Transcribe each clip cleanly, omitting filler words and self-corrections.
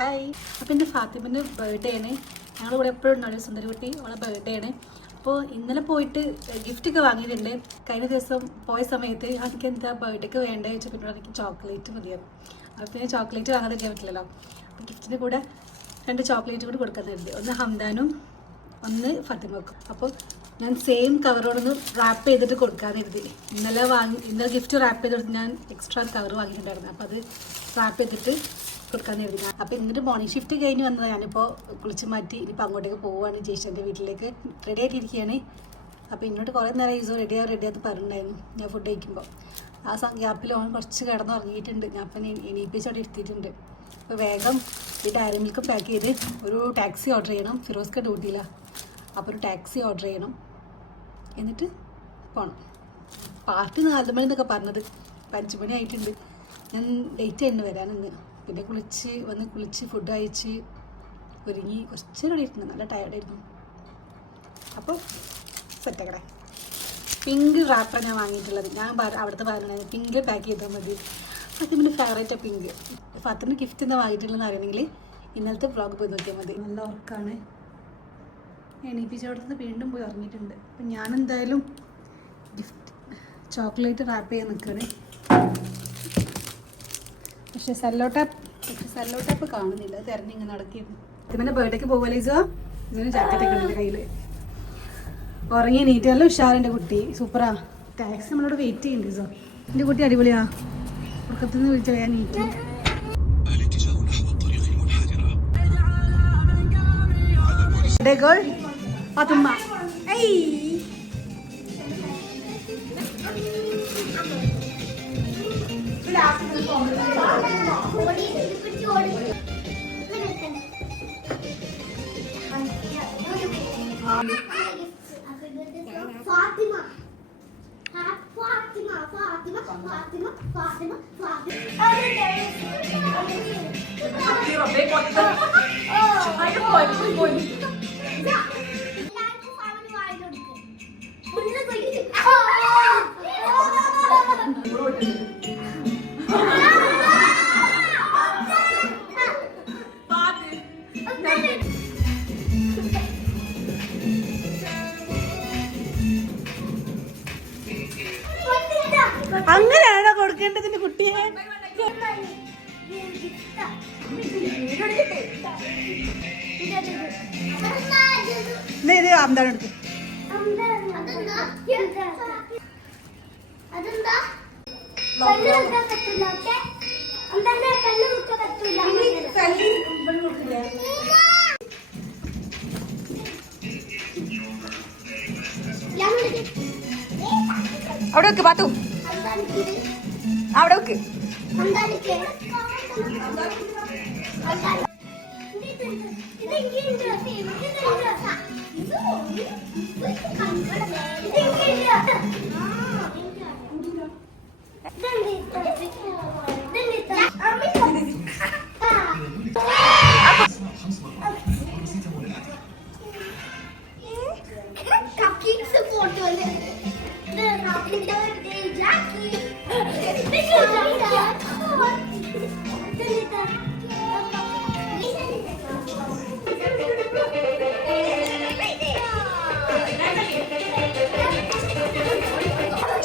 Hi. അപ്പോൾ ഇന്ന് ഫാത്തിമൻ്റെ birthday ആണ്. ഞങ്ങളിവിടെ എപ്പോഴും ഉണ്ടാവും സുന്ദരകുട്ടി അവളെ ബർത്ത്ഡേ ആണ്. അപ്പോൾ ഇന്നലെ പോയിട്ട് ഗിഫ്റ്റൊക്കെ വാങ്ങിയിട്ടുണ്ട്. കഴിഞ്ഞ ദിവസം പോയ സമയത്ത് എനിക്ക് എന്താ ബർത്ത്ഡേക്ക് വേണ്ടത് ചോദിച്ചപ്പോൾ എനിക്ക് ചോക്ലേറ്റ് മതിയാവും. അപ്പോൾ പിന്നെ ചോക്ലേറ്റ് വാങ്ങാതിരിക്കാൻ പറ്റില്ലല്ലോ. അപ്പോൾ ഗിഫ്റ്റിൻ്റെ കൂടെ 2 ചോക്ലേറ്റ് കൂടി കൊടുക്കാറുണ്ട്. ഒന്ന് ഹംദാനും ഒന്ന് ഫാത്തിമക്കും. അപ്പോൾ ഞാൻ സെയിം കവറോടൊന്ന് റാപ്പ് ചെയ്തിട്ട് കൊടുക്കാമെന്ന് കരുതി. ഇന്നലെ ഗിഫ്റ്റ് റാപ്പ് ചെയ്തെടുത്ത് ഞാൻ എക്സ്ട്രാ കവർ വാങ്ങിയിട്ടുണ്ടായിരുന്നു. അപ്പോൾ അത് റാപ്പ് ചെയ്തിട്ട് കൊടുക്കാമെന്ന് കരുതി. അപ്പോൾ ഇന്നിട്ട് മോർണിംഗ് ഷിഫ്റ്റ് കഴിഞ്ഞ് വന്നത് ഞാനിപ്പോൾ കുളിച്ച് മാറ്റി ഇനിയിപ്പോൾ അങ്ങോട്ടേക്ക് പോവുകയാണ് ജ്യേഷ്ഠൻ്റെ വീട്ടിലേക്ക്. റെഡി ആയിട്ടിരിക്കുകയാണ്. അപ്പോൾ ഇന്നോട്ട് കുറേ നേരം ഈസോ റെഡിയാന്ന് പറഞ്ഞിട്ടുണ്ടായിരുന്നു ഞാൻ ഫുഡ് കഴിക്കുമ്പോൾ. ആ ഗ്യാപ്പിൽ അവൻ കുറച്ച് കിടന്ന് ഇറങ്ങിയിട്ടുണ്ട്. ഞാൻ അപ്പം എണീപ്പിച്ചോടെ ഇരുത്തിയിട്ടുണ്ട്. അപ്പോൾ വേഗം ഈ ഡയറി മിൽക്ക് പാക്ക് ചെയ്ത് ഒരു ടാക്സി ഓർഡർ ചെയ്യണം. ഫിറോസ്ക്ക് ഡ്യൂട്ടിയിലാണ്. അപ്പോൾ ഒരു ടാക്സി ഓർഡർ ചെയ്യണം, എന്നിട്ട് പോകണം. പാർട്ടി 4 മണി എന്നൊക്കെ പറഞ്ഞത്, 5 മണി ആയിട്ടുണ്ട്. ഞാൻ ലേറ്റ് ആയിട്ട് വരാനിന്ന്. പിന്നെ കുളിച്ച് ഫുഡ് കഴിച്ച് ഒരുങ്ങി കുറച്ച് നേരം ഇരിക്കുന്നു. നല്ല ടയർഡായിരുന്നു. അപ്പോൾ സെറ്റാക്കടേ. പിങ്ക് റാപ്പാണ് ഞാൻ വാങ്ങിയിട്ടുള്ളത്. ഞാൻ അവിടുത്തെ പറഞ്ഞത് പിങ്ക് പാക്ക് ചെയ്താൽ മതി. ഫാത്തിമിൻ്റെ ഫേവറേറ്റാണ് പിങ്ക്. ഫാത്തിമിന് ഗിഫ്റ്റ് എന്താ വാങ്ങിയിട്ടുള്ളതെന്ന് അറിയണമെങ്കിൽ ഇന്നലത്തെ വ്ളോഗ് പോയി നോക്കിയാൽ മതി. നല്ല ഉറക്കമാണ്. എണീപ്പിച്ചവിടുന്ന് വീണ്ടും പോയി ഇറങ്ങിയിട്ടുണ്ട്. അപ്പം ഞാനെന്തായാലും ഗിഫ്റ്റ് ചോക്ലേറ്റ് റാപ്പ് ചെയ്യാൻ നിൽക്കുകയാണ്. പക്ഷെ സെല്ലോ ടാപ്പ് കാണുന്നില്ല. തിരഞ്ഞ് ഇങ്ങനെ നടക്കിയിരുന്നു. ഇതിൻ്റെ ബർത്ത്ഡേക്ക് പോകലീസോ ഇങ്ങനെ ജാക്കറ്റൊക്കെ ഉണ്ട് കയ്യിൽ. ഉറങ്ങി നീറ്റ് നല്ല ഉഷാറുണ്ട് കുട്ടി. സൂപ്പറാ. ടാക്സി നമ്മളോട് വെയിറ്റ് ചെയ്യുന്നുണ്ട് സോ. എൻ്റെ കുട്ടി അടിപൊളിയാ. ഉറക്കത്തുനിന്ന് വിളിച്ചാൽ ഞാൻ നീറ്റ്. Fatima. Hey. Fatima. അങ്ങനെയാണോ കൊടുക്കേണ്ടതിന് കുട്ടിയെ? ഇത് അന്താണ് എടുത്ത് അവിടെ വെക്ക് പാത്തു. അവിടെ വെക്ക്.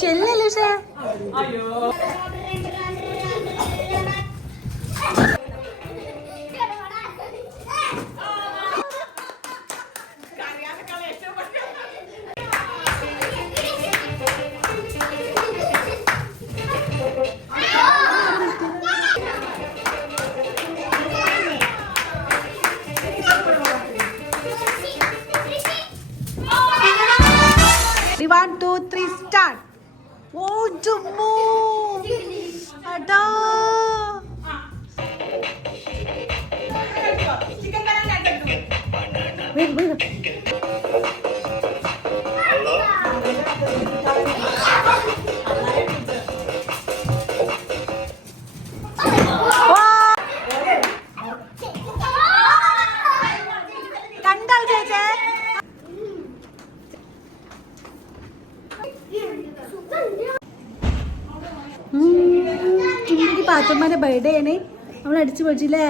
ചെല്ലല്ലേ ഷേ. One, 2, 3, start. Oh, Jumbo! Ada. Wait. Kandal jeje. പാത്തമ്മേൻ്റെ ബർത്ത്ഡേ ആണ്. നമ്മൾ അടിച്ചു പൊളിച്ചില്ലേ?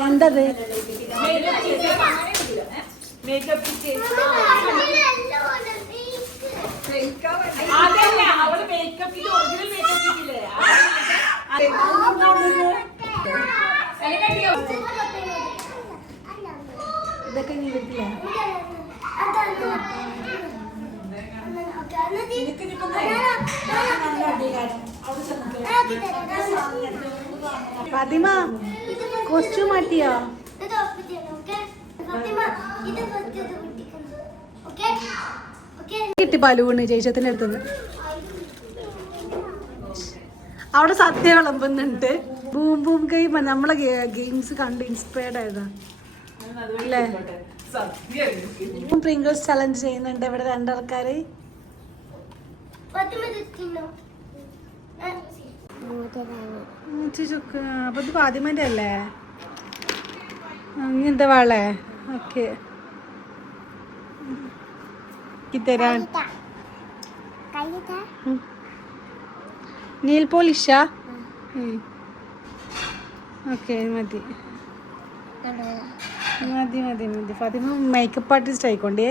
എന്തത് ഇതൊക്കെ നീ വീട്ടില ഫാത്തിമ കോസ്റ്റ്യൂം മാറ്റിയോ കിട്ടി ബലൂണ് ചേച്ചത്തിന്റെ അടുത്തുനിന്ന് അവിടെ സദ്യ വിളമ്പുന്നുണ്ട് ബൂം ബൂം ഗെയിം നമ്മളെ ഗെയിംസ് കണ്ട് ഇൻസ്പയർഡ് ആയതാ അല്ലേ പ്രിങ്കിൾസ് ചലഞ്ച് ചെയ്യുന്നുണ്ട് ഇവിടെ രണ്ടാൾക്കാര് അപ്പൊ ഇത് ഫാത്തിമന്റെ അല്ലേ എന്താ വാളേ ഓക്കെ തരാൻ നീൽ പോളിഷാ ഓക്കെ മതി മതി മതി മതി ഫാത്തിമ മേക്കപ്പ് ആർട്ടിസ്റ്റ് ആയിക്കോണ്ടേ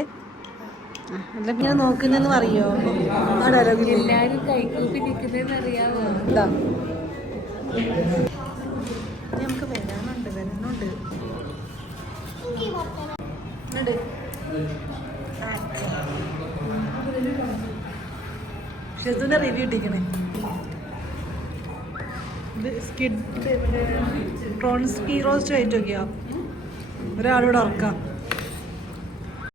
അല്ല പിന്നെ നോക്കുന്നെന്ന് പറയോ എല്ലാരും കൈകൂപ്പി നിൽക്കുന്നതെന്ന് അറിയാമോ? ഇതാ നമുക്ക് വരാനുണ്ട് വരുന്നുണ്ട് ഷെസുവിന്റെ റിവ്യൂ ഇട്ടിക്കണേ ഇത് സ്കിഡ് പ്രോൺസ് ഗീ റോസ്റ്റ് ആയിട്ട് നോക്കിയോ ഒരാളിവിടെ ഉറക്കാം